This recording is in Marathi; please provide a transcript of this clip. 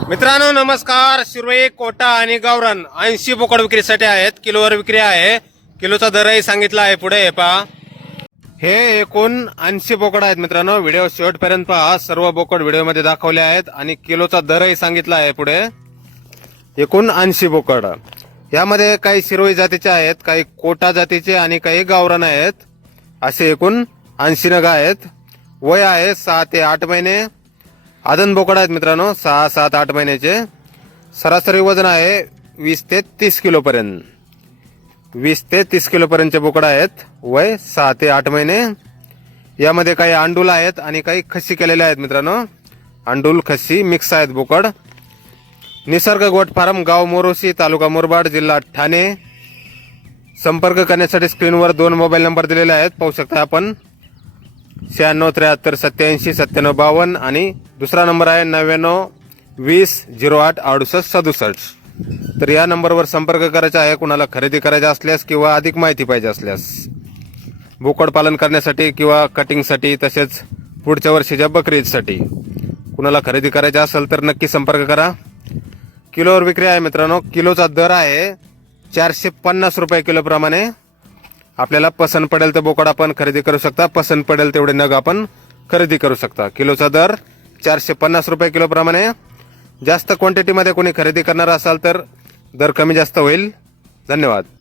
मित्रांनो नमस्कार. शिरवई कोटा आणि गावरान ऐंशी बोकड विक्रीसाठी आहेत. किलोवर विक्री आहे. किलोचा दरही सांगितला आहे पुढे. हे पहा. हे एकूण ऐंशी बोकड आहेत मित्रांनो. व्हिडिओ शेवटपर्यंत पहा. सर्व बोकड व्हिडिओमध्ये दाखवले आहेत आणि किलोचा दरही सांगितला आहे पुढे. एकूण ऐंशी बोकड. यामध्ये काही शिरोई जातीचे आहेत काही कोटा जातीचे आणि काही गावरान आहेत. असे एकूण ऐंशी नग आहेत. वय आहे सहा ते आठ महिने. आदन बोकड आहेत मित्रांनो सहा सात आठ महिन्याचे. सरासरी वजन आहे वीस ते तीस किलोपर्यंत. वीस ते तीस किलोपर्यंतचे बोकड आहेत. वय सहा ते आठ महिने. यामध्ये काही अंडूल आहेत आणि काही खस्सी केलेले आहेत मित्रांनो. अंडूल खस्सी मिक्स आहेत बोकड. निसर्ग गोट फार्म गाव मोरोशी तालुका मुरबाड जिल्हा ठाणे. संपर्क करण्यासाठी स्क्रीनवर दोन मोबाईल नंबर दिलेले आहेत. पाहू शकता आपण. शहाण्णव त्र्याहत्तर सत्याऐंशी सत्त्याण्णव बावन्न आणि दुसरा नंबर आहे नव्याण्णव वीस झिरो आठ अडुसष्ट सदुसष्ट. तर या नंबरवर संपर्क करायचा आहे कुणाला खरेदी करायचा असल्यास किंवा अधिक माहिती पाहिजे असल्यास. बोकड पालन करण्यासाठी किंवा कटिंगसाठी तसेच पुढच्या वर्षीच्या बकरीदसाठी कुणाला खरेदी करायची असेल तर नक्की संपर्क करा. किलोवर विक्री आहे मित्रांनो किलोचा दर आहे चारशे पन्नास रुपये किलोप्रमाणे. आपल्याला पसंत पडेल तर बोकड आपण खरेदी करू शकता पसंत पडेल तेवढे नग आपण खरेदी करू शकता. किलोचा दर चारशे पन्नास रुपये किलोप्रमाणे जास्त क्वांटिटीमध्ये कोणी खरेदी करणार असाल तर दर कमी जास्त होईल. धन्यवाद.